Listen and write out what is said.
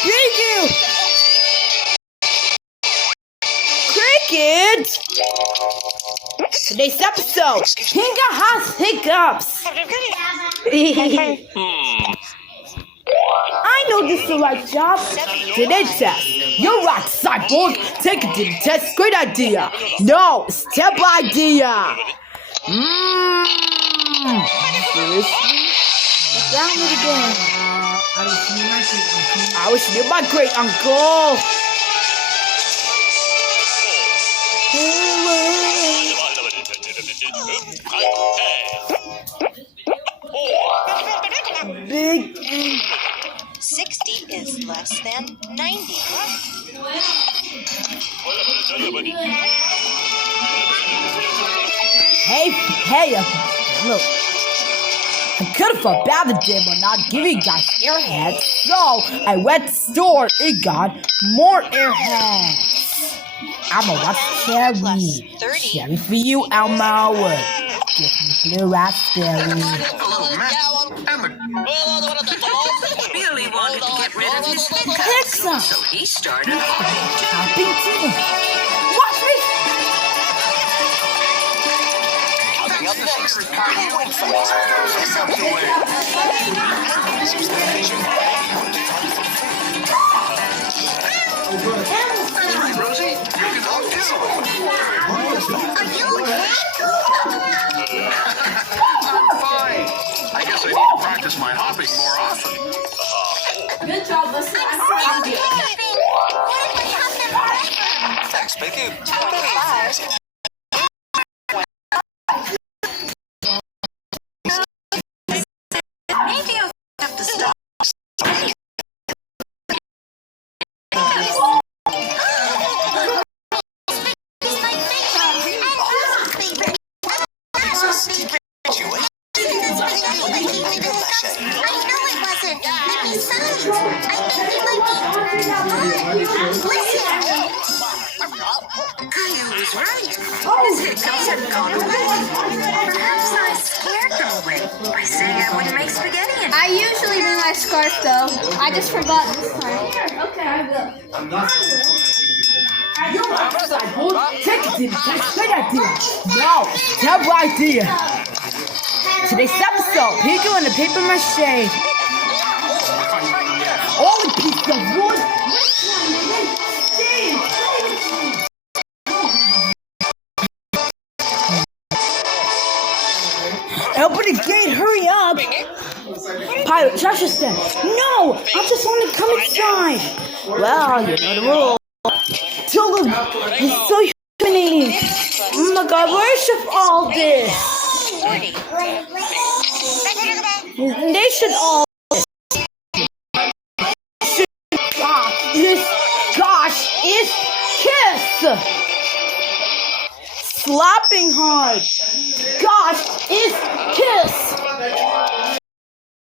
Pingu! Cricket! Today's episode, Pingu has hiccups. I know this is the right job. Today's test. You're right, Cyborg. Take it to the test. Great idea. No, step idea. Seriously? What's wrong with it again? I wish you knew my great uncle. Big 60 is less than 90. Hey, look. I could have felt bad today by not giving you guys airheads, so I went to the store and got more airheads. Elmo, what's cherry? Cherry for you, Elmo. Give me blue raspberry. Billy wanted to get rid of his hiccups, so he started Hopping too. Watch me! Up next, Rosie, you can talk too. I'm fine. I guess I need to practice my hopping more often. Good job, listen. I'm proud of you. Thanks, Pingu. Maybe I'll have to stop. Caillou was right. His hiccups had gone away. Perhaps I scared them away by saying I wouldn't make spaghetti anymore. I usually bring my scarf though. I just forgot this time. Okay, I will. You're right, Cyborg. Take it to the test. Great idea. No, terrible idea. Today's episode, Pingu and the paper mache. All the pieces of wood. Open the gate, hurry up! Pilot, Josh is dead. No! I just want to come inside! Well, you know the rule. Tilda is so humiliating. Oh my god, where's all this? They should all. Gosh, is kiss! Slapping hard. Gosh, is kiss!